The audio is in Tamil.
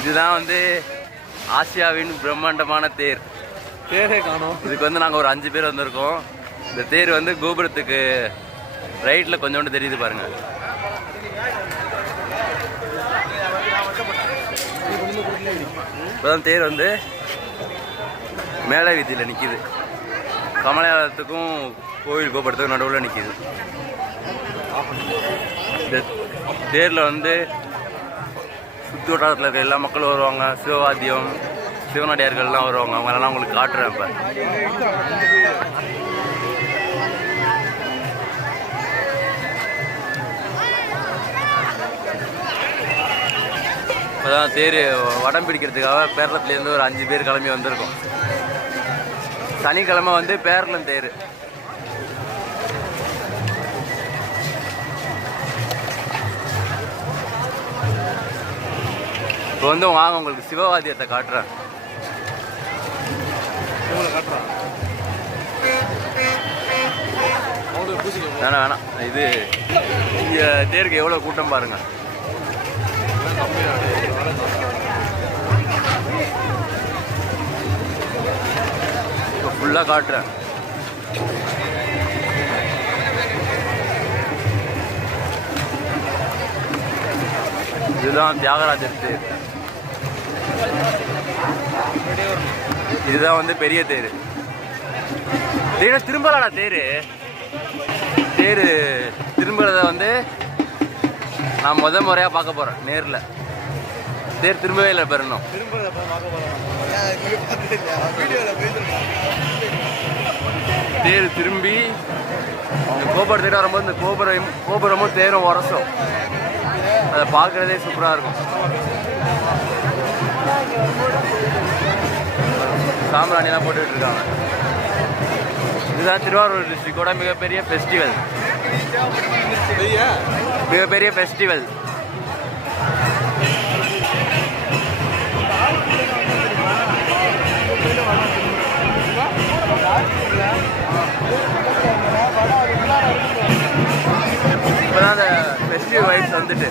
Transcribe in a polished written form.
இதுதான் வந்து ஆசியாவின் பிரம்மாண்டமான தேர். தேரே காணோம். இதுக்கு வந்து நாங்கள் ஒரு 5 பேர் வந்திருக்கோம். இந்த தேர் வந்து கோபுரத்துக்கு ரைட்டில் கொஞ்சோண்டு தெரியுது பாருங்க. இப்போதான் தேர் வந்து மேலே வீதியில் நிற்கிது. கமலாலயத்துக்கும் கோவில் கோபுரத்துக்கும் நடுவில் நிற்கிது. இந்த தேரில் வந்து சுற்று வட்டாரத்தில் இருக்க எல்லா மக்களும் வருவாங்க. சிவவாத்தியம் சிவனடியார்கள்லாம் வருவாங்க. அவங்களெல்லாம் உங்களுக்கு காட்டுறேன். இப்போ அதான் தேர் வடம் பிடிக்கிறதுக்காக பேரளத்துலேருந்து ஒரு 5 பேர் கிளம்பி வந்திருக்கோம். சனிக்கிழமை வந்து பேரளம் தேர். இப்போ வந்து வாங்க உங்களுக்கு சிவவாத்தியத்தை காட்டுறேன். வேணாம் வேணாம். இது இங்கே தேருக்கு எவ்வளோ கூட்டம் பாருங்க. இப்போ ஃபுல்லாக காட்டுறேன். இதுதான் தியாகராஜர் தேர். இதுதான் வந்து பெரிய தேர். திரும்பலாடா தேர். தேர் திரும்புறத வந்து நான் முறையாக பார்க்க போகிறேன் நேரில். தேர் திரும்பவே இல்லை பெறணும். தேர் திரும்பி கோபுரத்துக்கிட்ட வரும்போது இந்த கோபுரமும் தேரும் உரசும். அதை பார்க்குறதே சூப்பராக இருக்கும். சாம்பிராணிலாம் போட்டுக்கிட்டு இருக்காங்க. இதுதான் திருவாரூர் டிஸ்ட்ரிக்டோட மிகப்பெரிய ஃபெஸ்டிவல். மிகப்பெரிய ஃபெஸ்டிவல். இப்போதான் அந்த ஃபெஸ்டிவல் வைப்ஸ் வந்துட்டு